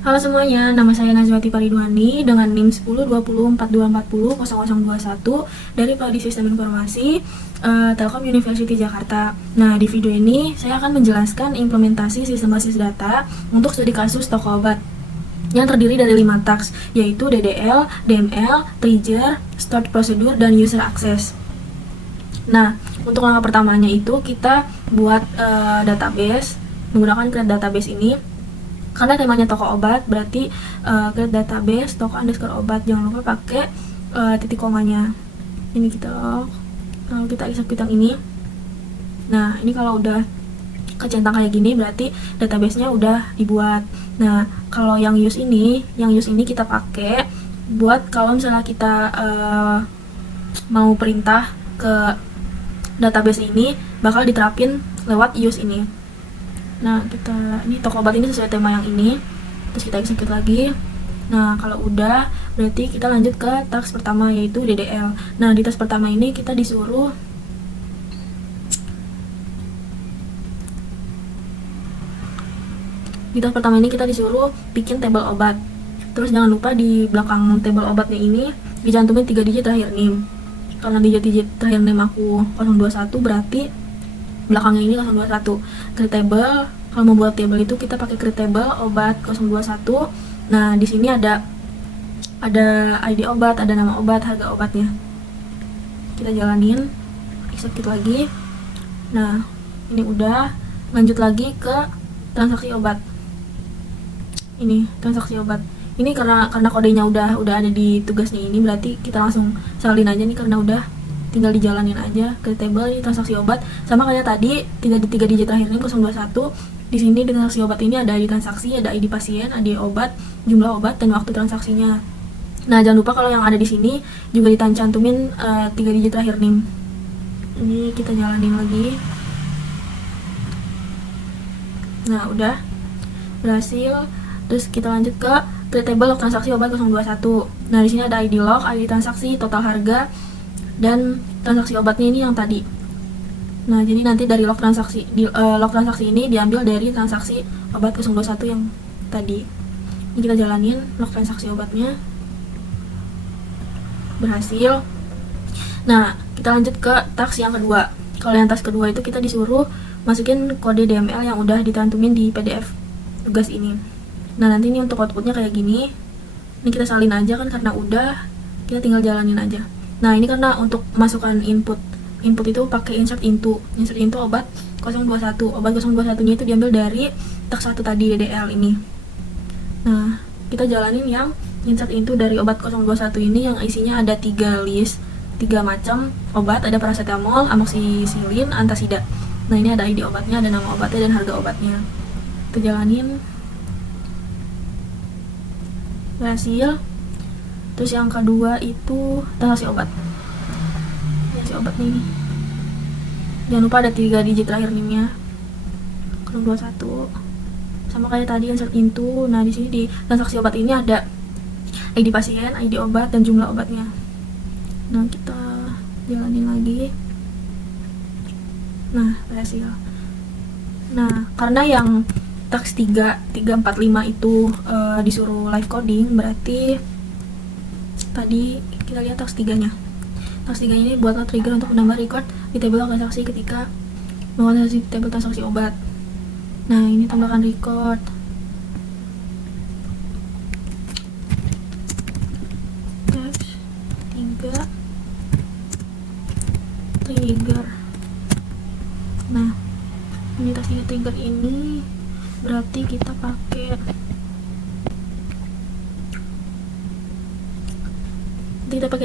Halo semuanya, nama saya Nazwati Paridwani dengan NIM 102042400021 dari Prodi Sistem Informasi Telkom University Jakarta. Nah, di video ini saya akan menjelaskan implementasi sistem basis data untuk studi kasus toko obat yang terdiri dari 5 task, yaitu DDL, DML, Trigger, Stored Procedure, dan User Access. Nah, untuk langkah pertamanya itu kita buat database menggunakan create database ini. Karena temanya toko obat, berarti create database toko underscore obat. Jangan lupa pakai titik komanya. Ini kita lalu kita execute yang ini. Nah, ini kalau udah kecentang kayak gini berarti databasenya udah dibuat. Nah, kalau yang use ini kita pakai buat kalau misalnya kita mau perintah ke database ini bakal diterapin lewat use ini. Nah, ini toko obat ini sesuai tema yang ini. Terus kita execute lagi. Nah, kalau udah berarti kita lanjut ke task pertama, yaitu DDL. Nah, di task pertama ini kita disuruh bikin tabel obat. Terus jangan lupa di belakang tabel obatnya ini dicantumin 3 digit terakhir NIM. Karena digit terakhir NIM aku 021, berarti belakangnya ini 021. Create table, kalau mau buat table itu kita pakai create table obat 021. Nah, di sini ada ID obat, ada nama obat, harga obatnya. Kita jalanin, execute lagi. Nah, ini udah. Lanjut lagi ke transaksi obat. Ini transaksi obat. Ini karena kodenya udah ada di tugasnya ini, berarti kita langsung salin aja nih karena udah tinggal dijalanin aja. Ke table ini transaksi obat sama kayak tadi, tiga digit terakhirnya 021. Di sini di transaksi obat ini ada ID transaksi, ada ID pasien, ID obat, jumlah obat, dan waktu transaksinya. Nah, jangan lupa kalau yang ada di sini juga dicantumin 3 digit terakhir NIM. Ini kita jalanin lagi. Nah, udah berhasil. Terus kita lanjut ke create table log transaksi obat 021. Nah, di sini ada ID log, ID transaksi, total harga, dan transaksi obatnya ini yang tadi. Nah, jadi nanti dari log transaksi ini diambil dari transaksi obat 021 yang tadi. Ini kita jalanin log transaksi obatnya. Berhasil. Nah, kita lanjut ke task yang kedua. Kalau yang task kedua itu kita disuruh masukin kode DML yang udah ditantumin di PDF tugas ini. Nah, nanti ini untuk outputnya kayak gini. Ini kita salin aja kan karena udah, kita tinggal jalanin aja. Nah, ini karena untuk masukkan input itu pakai insert into obat 021. Obat 021 nya itu diambil dari task 1 tadi, DDL ini. Nah, kita jalanin yang insert into dari obat 021 ini yang isinya ada 3 list, 3 macam obat, ada paracetamol, amoxicillin, antasida. Nah, ini ada ID obatnya, ada nama obatnya, dan harga obatnya. Kita jalanin. Berhasil. Terus yang kedua itu transaksi obat. Transaksi obat nih. Jangan lupa ada 3 digit terakhir NIM-nya. 021. Sama kayak tadi insert into. Nah, di sini di transaksi obat ini ada ID pasien, ID obat, dan jumlah obatnya. Nah, kita jalanin lagi. Nah, berhasil. Nah, karena yang task 3, 4, 5 itu disuruh live coding, berarti tadi kita lihat task 3-nya. Task 3 ini buatlah trigger untuk menambah record di table transaksi ketika mengoperasi table transaksi obat. Nah, ini tambahkan record. Task 3 trigger. Nah, ini task 3 trigger ini berarti kita pakai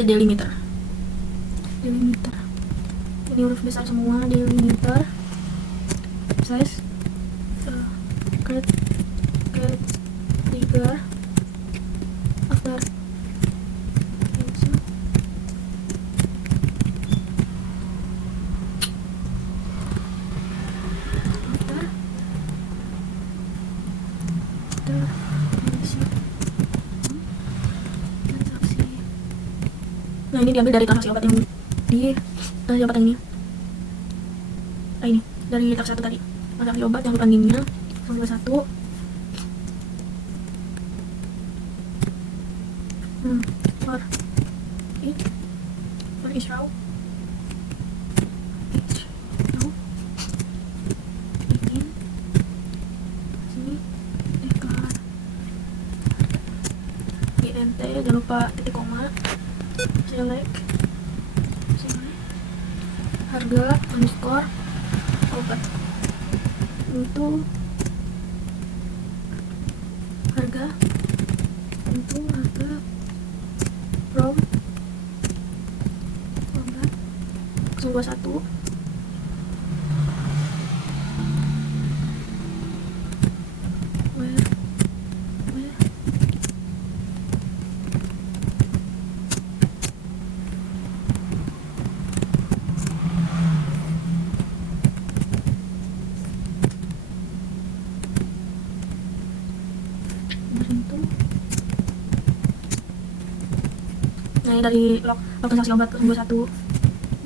delimiter. Ini huruf besar semua, delimiter size create trigger after Nah, ini diambil dari transaksi obat yang di transaksi obat yang ini. Nah, ini dari task 1 tadi. Transaksi obat yang bukan NIM-nya 021. For it, for is raw. It's raw. Bikin sini kelar. INT, jangan lupa titik koma. Select harga underscore obat untuk harga from obat 021 where itu. Nah, ini dari log transaksi obat 021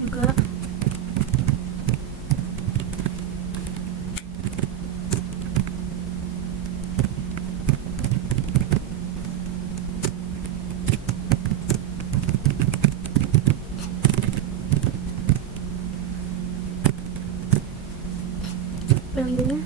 juga. Value-nya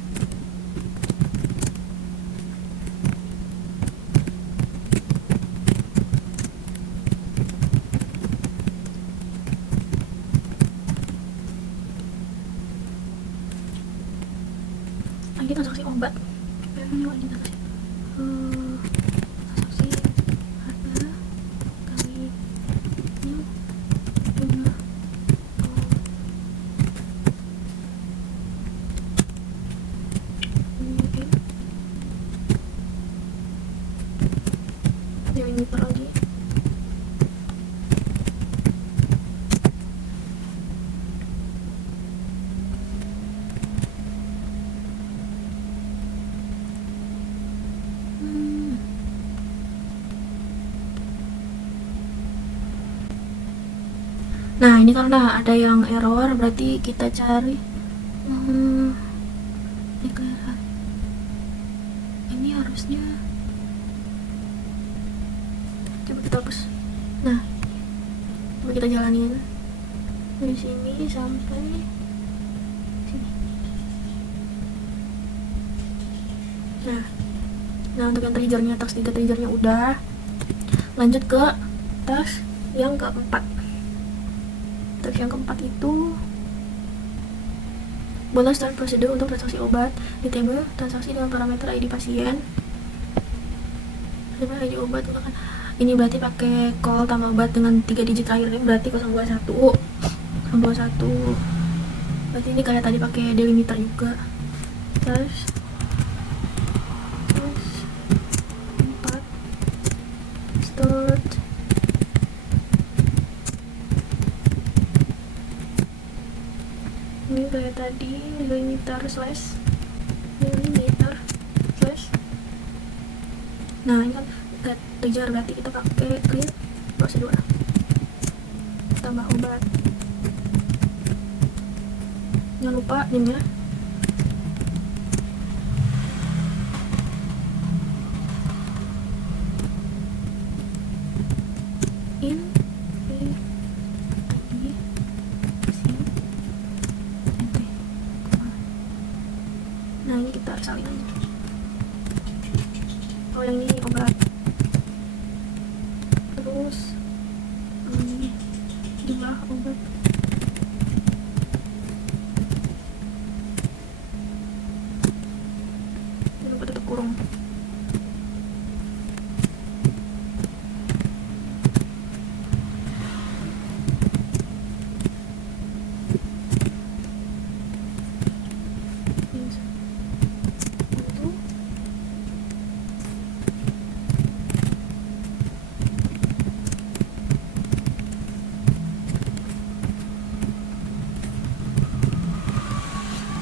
ID transaksi obat, revenue ID transaksi harga kali new jumlah ini per lagi. Nah, ini karena ada yang error, berarti kita cari ini harusnya coba kita hapus. Nah, coba kita jalanin dari sini sampai sini. Nah untuk yang triggernya, task 3 triggernya udah. Lanjut ke task yang keempat. Task yang keempat itu boleh start prosedur untuk transaksi obat di table transaksi dengan parameter ID pasien. ID obat kan ini berarti pakai call tambah obat dengan 3 digit terakhirnya, berarti 021 berarti ini kayak tadi pakai delimiter juga. Terus 4 start ini kayak tadi delimiter slash. Nah ini kan trigger, berarti kita pakai create prosedur tambah obat. Jangan lupa nimnya in nah ini kita salin aja. Oh yang ini obat, terus jumlah obat. Jangan lupa tutup kurung.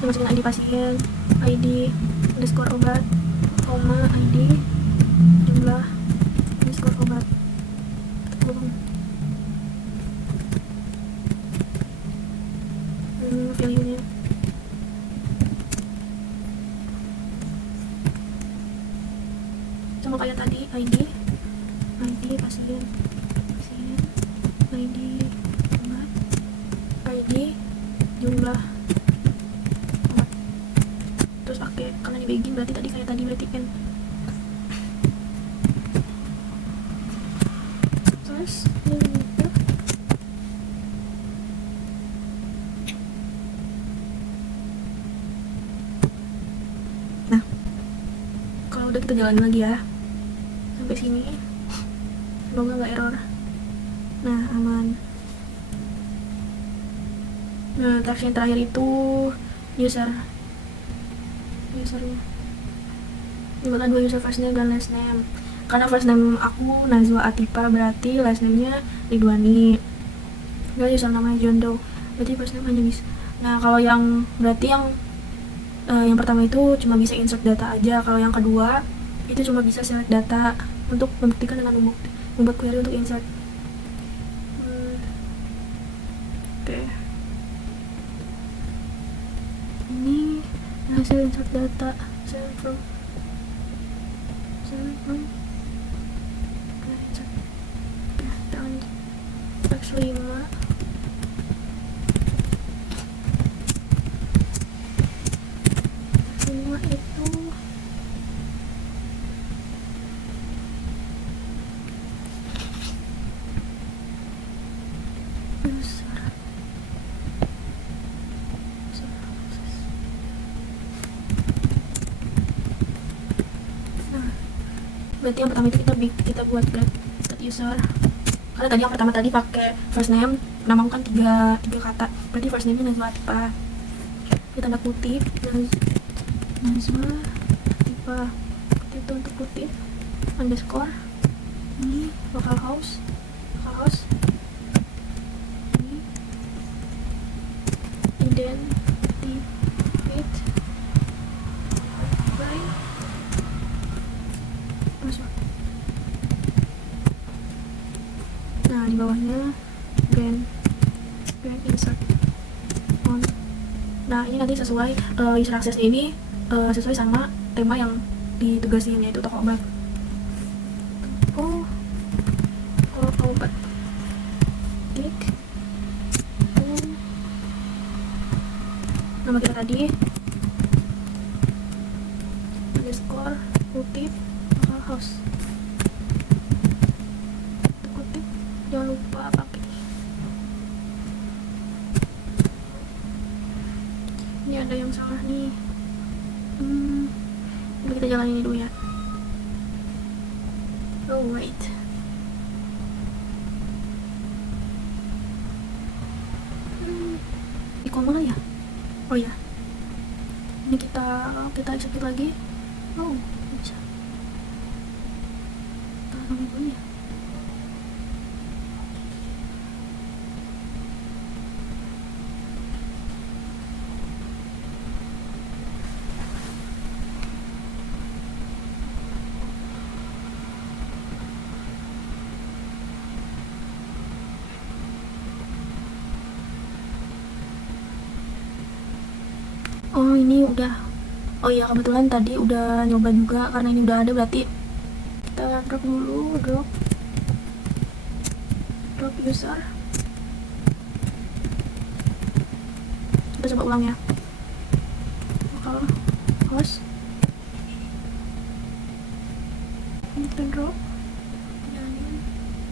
Masukin ID pasien, ID underscore obat, koma ID jumlah underscore obat. Value-nya sama kayak tadi, ID ID pasien, ID obat, ID jumlah obat. Terus pakai, karena di begin berarti tadi kayak tadi berarti N. Terus nah, kalau udah kita jalan lagi ya sampai sini, semoga nggak error. Nah, aman. Nah, task yang terakhir itu usernya dibuatkan 2 user first name dan last name. Karena first name aku Nazwa Atipa, berarti last name-nya Ridwani. Dan user namanya John Doe, berarti first name hanya bisa. Nah, kalau yang berarti yang pertama itu cuma bisa insert data aja. Kalau yang kedua itu cuma bisa select data untuk membuktikan dengan membuat query untuk insert. Oke. Ini hasil insert data select from insert. Dan teks 5 itu berarti yang pertama itu kita buat get user, karena tadi yang pertama tadi pakai first name, nama kan tiga kata, berarti first name nya Nazwa Atipa, kita tanda kutip Nazwa Atipa, itu untuk kutip underscore, ini localhost ini identified by masuk. Nah, di bawahnya brand insert on. Nah, ini nanti sesuai user access ini sesuai sama tema yang ditugasin, yaitu toko obat. Obat. Klik. Nama kita tadi underscore kutip localhost. Kutip jangan lupa pakai. Ini ada yang salah nih. Kita jalan ini dulu ya. Oh wait. Ikon mana ya? Oh ya. Ini kita execute lagi. Oh, bisa. Taruh dulu ya. Oh, ini udah. Oh iya, kebetulan tadi udah nyoba juga, karena ini udah ada, berarti kita drop dulu, drop user. Kita coba ulang ya. Localhost. Ini kita drop.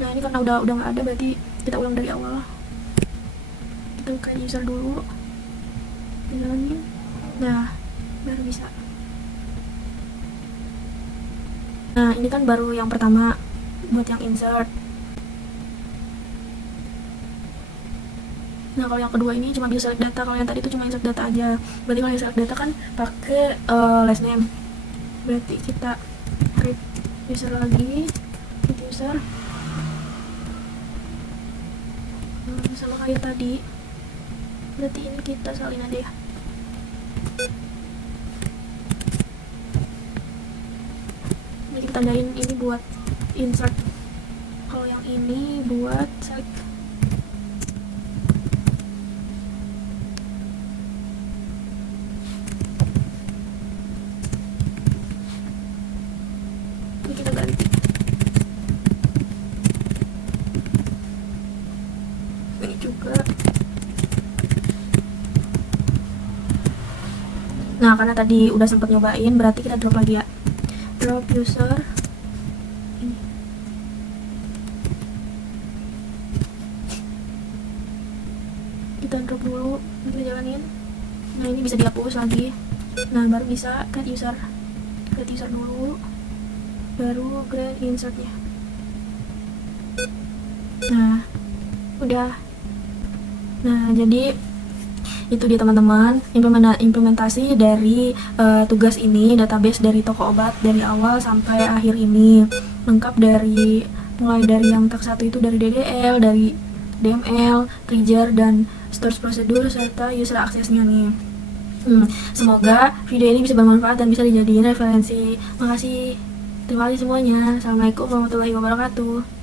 Nah, ini karena udah nggak ada, berarti kita ulang dari awal. Kita buka user dulu, jalanin. Nah, baru bisa. Nah, ini kan baru yang pertama buat yang insert. Nah, kalau yang kedua ini cuma bisa select data. Kalau yang tadi itu cuma insert data aja. Berarti kalau yang select data kan pakai last name. Berarti kita create user lagi, create user. Sama kayak tadi. Berarti ini kita salin aja ya. Jadi kita tandain ini buat insert. Kalau yang ini buat select. Ini kita ganti. Nah, karena tadi udah sempet nyobain, berarti kita drop lagi ya. Drop user ini. Kita drop dulu, nanti jalanin. Nah, ini bisa dihapus lagi. Nah, baru bisa create user dulu, baru create insertnya. Nah, udah. Nah, jadi itu dia teman-teman, implementasi dari tugas ini, database dari toko obat dari awal sampai akhir ini, lengkap dari mulai dari yang tak satu itu dari DDL, dari DML, trigger, dan storage prosedur serta user aksesnya nih. Semoga video ini bisa bermanfaat dan bisa dijadiin referensi. Makasih, terima kasih semuanya. Assalamualaikum warahmatullahi wabarakatuh.